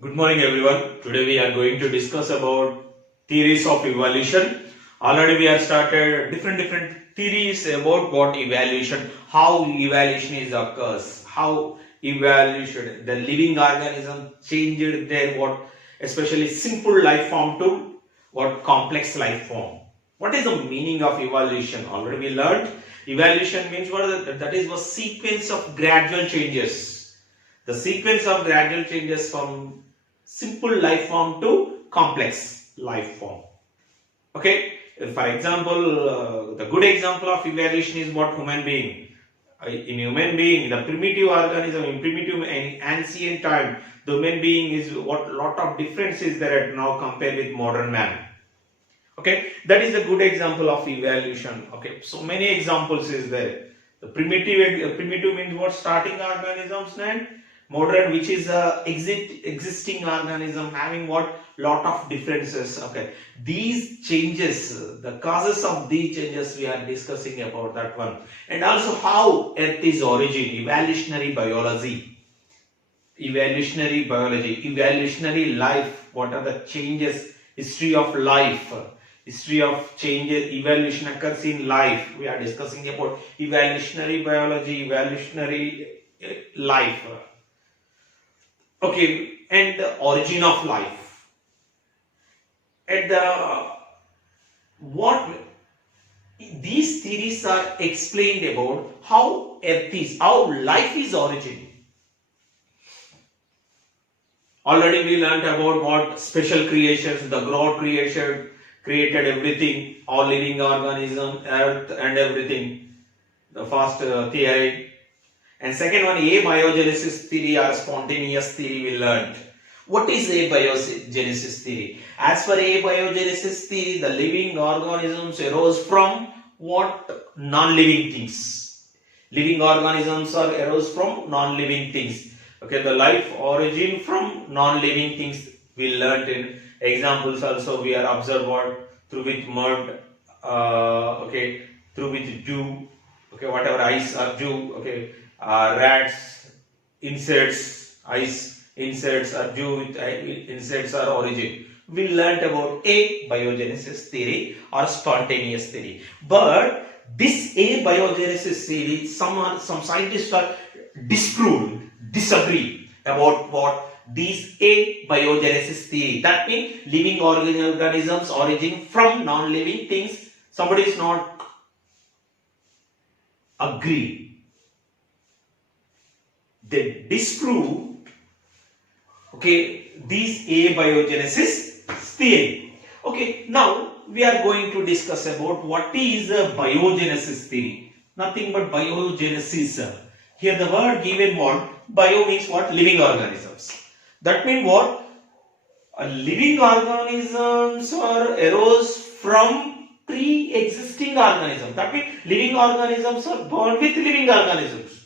Good morning everyone. Today we are going to discuss about theories of evolution. Already we have started different theories about what evolution, how evolution is occurs, how evolution, the living organism changed their what, especially simple life form to what complex life form. What is the meaning of evolution? Already we learned evolution means what, that is a sequence of gradual changes. The sequence of gradual changes from simple life form to complex life form. Okay, for example, the good example of evolution is what human being. In human being, the primitive organism, in primitive and ancient time, the human being is what lot of difference is there now compared with modern man. Okay, that is a good example of evolution. Okay, so many examples is there. The primitive means what, starting organisms, and modern, which is a existing organism having what, lot of differences. Okay, these changes, the causes of these changes we are discussing about that one, and also how earth is origin, evolutionary life, what are the changes, history of life, history of changes, evolution occurs in life. We are discussing about evolutionary biology, evolutionary life. Okay, and the origin of life. And what these theories are explained about how earth is, how life is origin. Already we learnt about what special creations, the God creation created everything, all living organism, earth and everything. The first theory. And second one, abiogenesis theory or spontaneous theory we learnt. What is abiogenesis theory? As per abiogenesis theory, the living organisms arose from what? Non-living things. Living organisms are arose from non-living things. Okay, the life origin from non-living things we learnt in examples also. We are observed what, through with mud, okay, through with dew, okay, whatever ice or dew, okay, rats, insects, ice, insects or dew with insects are origin. We learnt about abiogenesis theory or spontaneous theory. But this abiogenesis theory, some scientists are disagree about what, these abiogenesis theory. That means living organisms origin from non-living things. Somebody is not agree. They disprove, okay, these abiogenesis theory. Okay, now we are going to discuss about what is biogenesis theory. Nothing but biogenesis. Here the word given what, bio means what, living organisms. That means what, living organisms are arose from pre-existing organisms. That means living organisms are born with living organisms.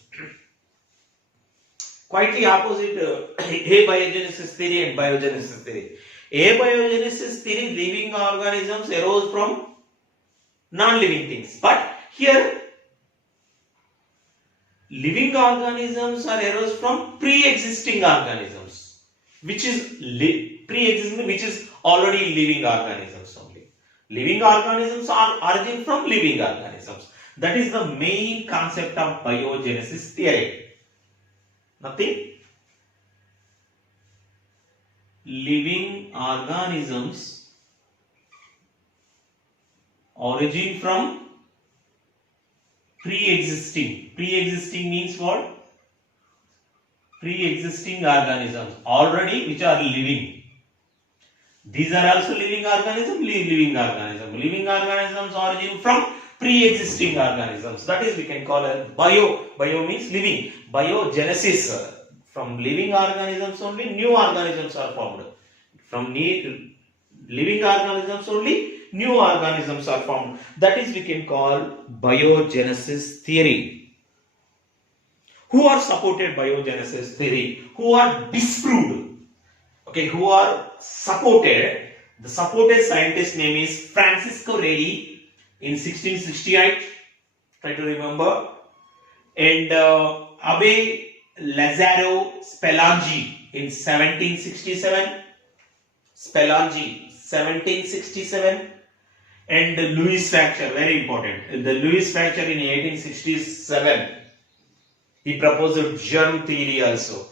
Quite the opposite abiogenesis theory and biogenesis theory. Abiogenesis theory, living organisms arose from non-living things. But here living organisms are arose from pre-existing organisms, which is pre-existing, which is already living organisms only. Living organisms are origin from living organisms. That is the main concept of biogenesis theory. Nothing. Living organisms origin from pre-existing. Pre-existing means what? Pre-existing organisms already which are living. These are also living organisms. Living organisms origin from pre-existing organisms. That is, we can call it bio. Bio means living. Biogenesis. From living organisms only new organisms are formed. From living organisms only new organisms are formed. That is, we can call biogenesis theory. Who are supported biogenesis theory? Who are disproved? Okay, who are supported? The supported scientist name is Francisco Redi in 1668. Try to remember. And Abe Lazzaro Spallanzani in 1767, Spelungy 1767, and Louis Pasteur, very important. The Louis Pasteur in 1867, he proposed germ theory also.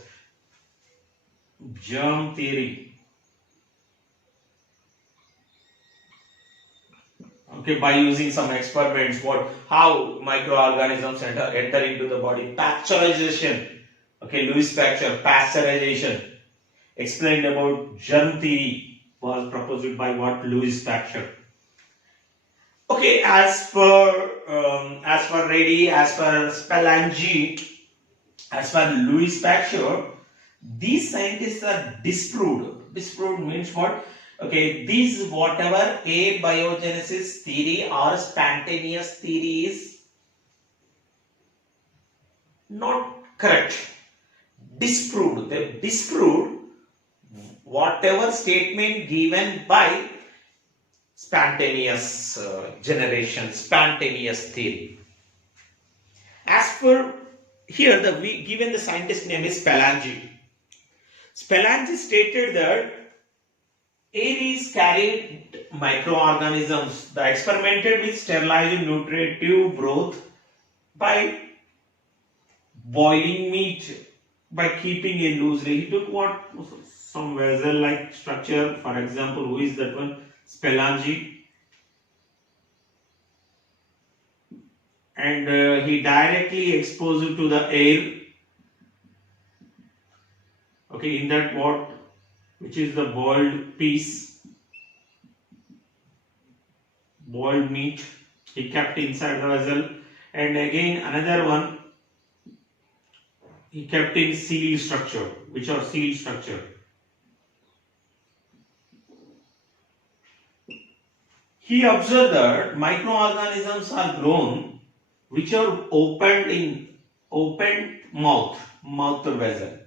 Germ theory. Okay, by using some experiments, how microorganisms enter into the body. Pasteurization. Okay, Louis Pasteur, pasteurization. Explained about germ theory was proposed by what? Louis Pasteur. Okay, as per Reddy, as per Spelungy, as per Louis Pasteur, these scientists are disproved. Disproved means what? Okay, these whatever abiogenesis theory or spontaneous theory is not correct. Disproved. They disproved whatever statement given by spontaneous generation, spontaneous theory. As per here, given the scientist name is Spelungy. Spelungy stated that air is carried microorganisms. They experimented with sterilizing nutritive broth by boiling meat, by keeping it loosely. He took what? Some vessel-like structure. For example, who is that one? Spelungy. And he directly exposed it to the air. Okay, in that what? Which is the boiled piece, boiled meat, he kept inside the vessel. And again another one, he kept in sealed structure. Which are sealed structure? He observed that microorganisms are grown which are opened mouth vessel.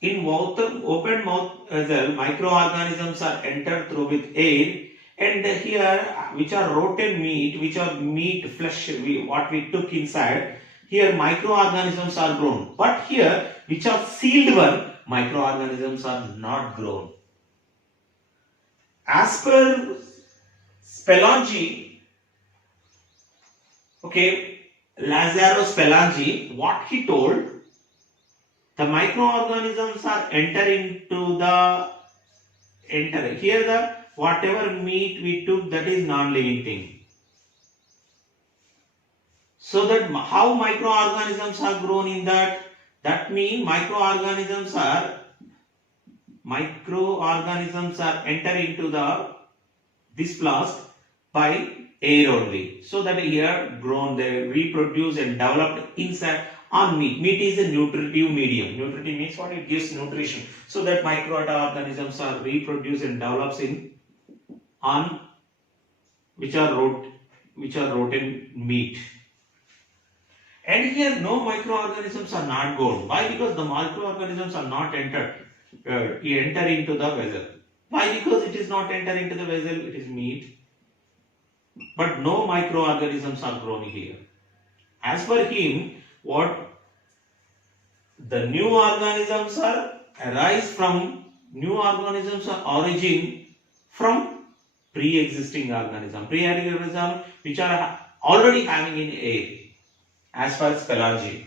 In open mouth vessel, microorganisms are entered through with air, and here which are rotten meat, which are meat flesh, what we took inside, here microorganisms are grown. But here which are sealed one, microorganisms are not grown. As per Spelungy, okay, Lazzaro Spelungy, what he told, the microorganisms are here the whatever meat we took, that is non-living thing. So that how microorganisms are grown in that? That means microorganisms are enter into this flask by air only. So that here grown, they reproduce and developed inside on meat. Meat is a nutritive medium. Nutritive means what? It gives nutrition. So that microorganisms are reproduced and develops on which are rotten meat. And here no microorganisms are not grown. Why? Because the microorganisms are not enter into the vessel. Why? Because it is not enter into the vessel, it is meat. But no microorganisms are grown here. As per him, what? The new organisms are origin from pre-existing organism. Pre-existing which are already having in air. As per Spelungy.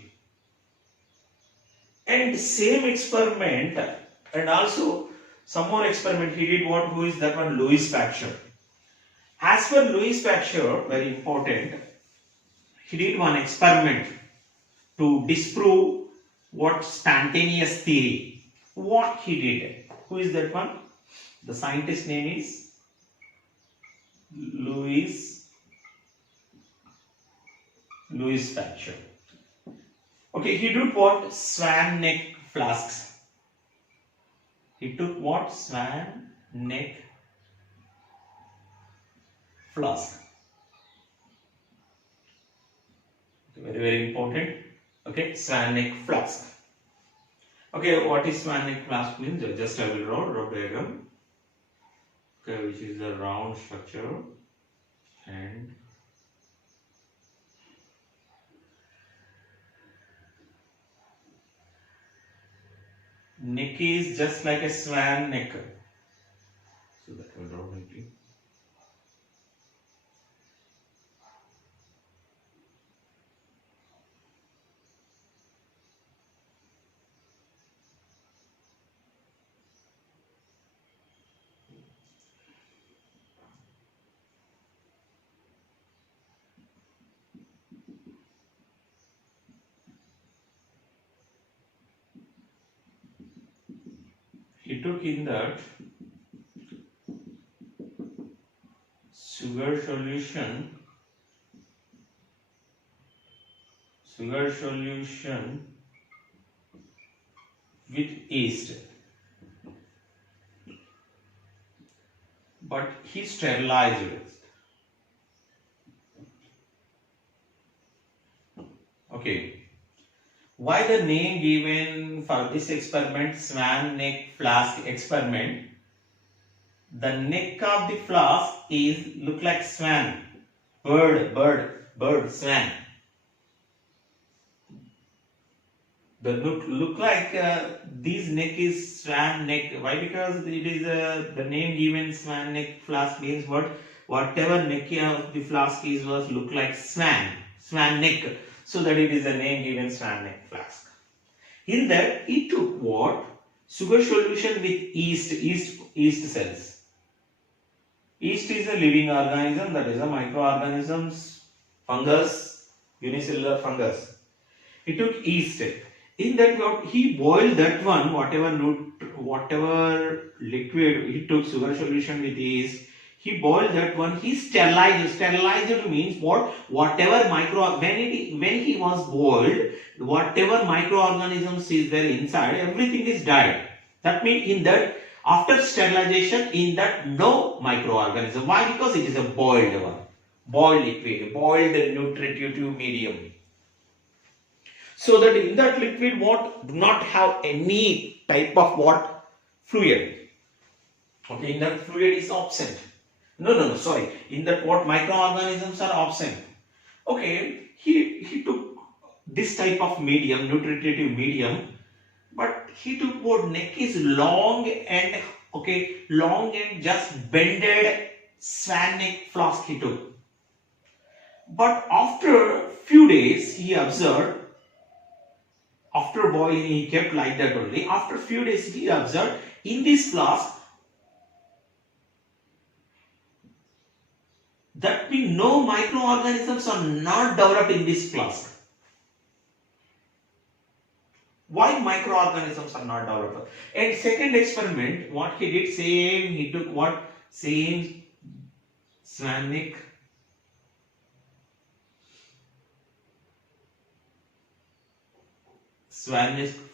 And same experiment, and also some more experiment he did what? Who is that one? Louis Pasteur. As per Louis Pasteur, very important, he did one experiment to disprove what? Spontaneous theory. What he did? Who is that one? The scientist name is Louis Pasteur. Okay, he took what? Swan neck flasks. He took what? Swan neck flask. Very, very important. Okay, swan neck flask. Okay, what is swan neck flask means? Just I will draw diagram. Okay, which is a round structure and Neck is just like a swan neck. So that will draw neatly. He took in that sugar solution with yeast, but he sterilized it. Okay. Why the name given for this experiment, swan neck flask experiment? The neck of the flask is look like swan, bird, swan. The look like this neck is swan neck. Why? Because it is the name given swan neck flask means what? Whatever neck of the flask is was look like swan neck. So that it is a name given swan neck flask. In that it took what? Sugar solution with yeast cells. Yeast is a living organism, that is a microorganisms, fungus, unicellular fungus. He took yeast. In that what he boiled that one, whatever liquid he took sugar solution with yeast, he boiled that one, he sterilized. Sterilized means what? Whatever when he was boiled, whatever microorganisms is there inside, everything is died. That means in that after sterilization, in that no microorganism. Why? Because it is a boiled one, boiled liquid, boiled nutritive medium. So that in that liquid what do not have any type of what? Fluid. Okay, in that fluid is absent. No, sorry. In that what? Microorganisms are absent. Okay, he took this type of medium, nutritive medium, but he took what? Neck is long and just bended swan neck flask he took. But after few days he observed, after boiling he kept like that only. After few days he observed in this flask that means no microorganisms are not developed in this flask. Why microorganisms are not developed? And second experiment, what he did, same, he took what? Same swan neck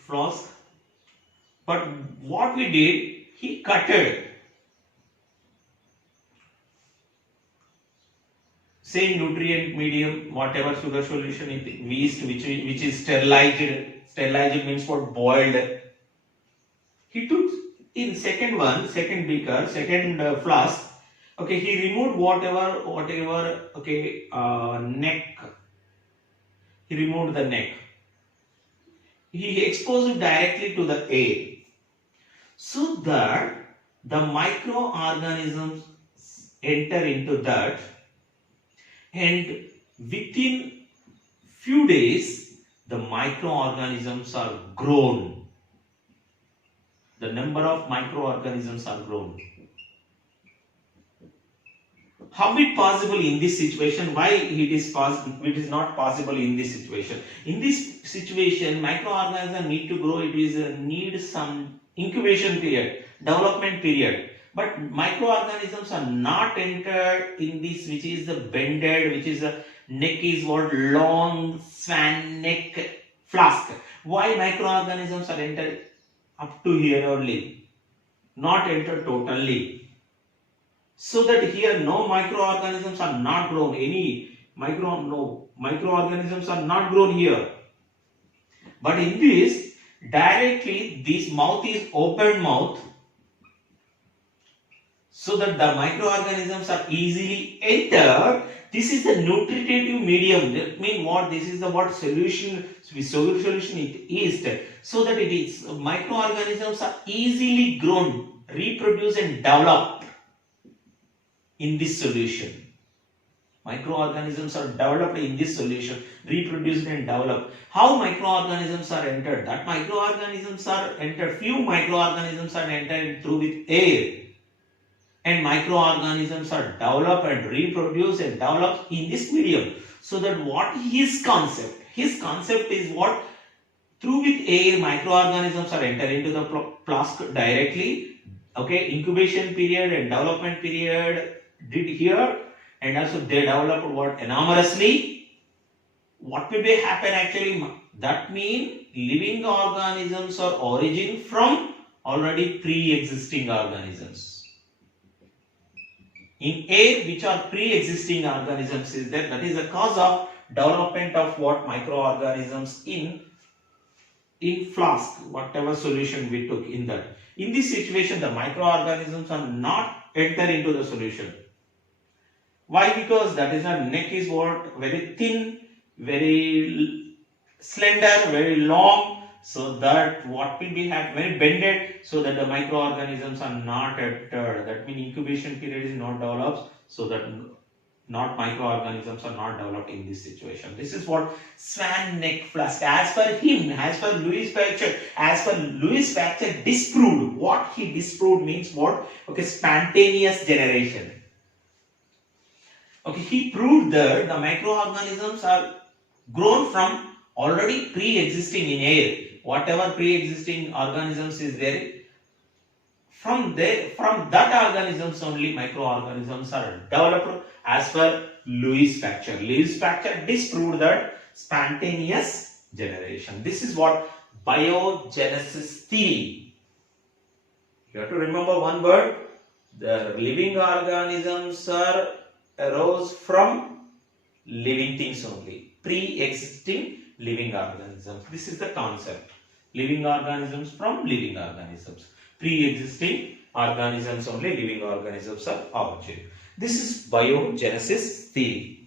flask. But what we did, he cutted same nutrient medium, whatever sugar solution in yeast, which is sterilized. Sterilized means what? Boiled. He took in second beaker, second flask. Okay, he removed whatever. Okay, neck. He removed the neck. He exposed it directly to the air, so that the microorganisms enter into that, and within few days the microorganisms are grown. The number of microorganisms are grown. How it possible in this situation? Why it is not possible in this situation? In this situation, microorganisms need to grow. It is need some incubation period, development period. But microorganisms are not entered in this, which is the bended, which is a neck is what? Long swan neck flask. Why microorganisms are entered up to here only, not entered totally? So that here no microorganisms are not grown. Microorganisms are not grown here. But in this, directly this mouth is open mouth, so that the microorganisms are easily entered. this is the nutritive medium. That means what? This is the what solution it is, so that it is microorganisms are easily grown, reproduce and develop in this solution. Microorganisms are developed in this solution, reproduced and developed. How microorganisms are entered? That microorganisms are entered, few microorganisms are entered through with air. And microorganisms are developed and reproduced and developed in this medium. So that what his concept? His concept is what? Through with air, microorganisms are entered into the flask directly. Okay, incubation period and development period did here. And also they developed what? Enormously. What will be happen actually? That means living organisms are origin from already pre-existing organisms. In air, which are pre-existing organisms is there. That is the cause of development of what? Microorganisms in flask, whatever solution we took in that. In this situation, the microorganisms are not enter into the solution. Why? Because that is our neck is what? Very thin, very slender, very long, so that what will be very bended, so that the microorganisms are not entered. That means incubation period is not developed, so that not microorganisms are not developed in this situation. This is what swan neck flask. As per him, as per Louis Pasteur disproved. What he disproved means what? Okay, spontaneous generation. Okay, he proved that the microorganisms are grown from already pre-existing in air. Whatever pre-existing organisms is there, from that organisms only microorganisms are developed as per Louis Pasteur. Louis Pasteur disproved that spontaneous generation. This is what biogenesis theory. You have to remember one word. The living organisms arose from living things only, pre-existing living organisms. This is the concept. Living organisms from living organisms. Pre-existing organisms only, living organisms are origin. This is biogenesis theory.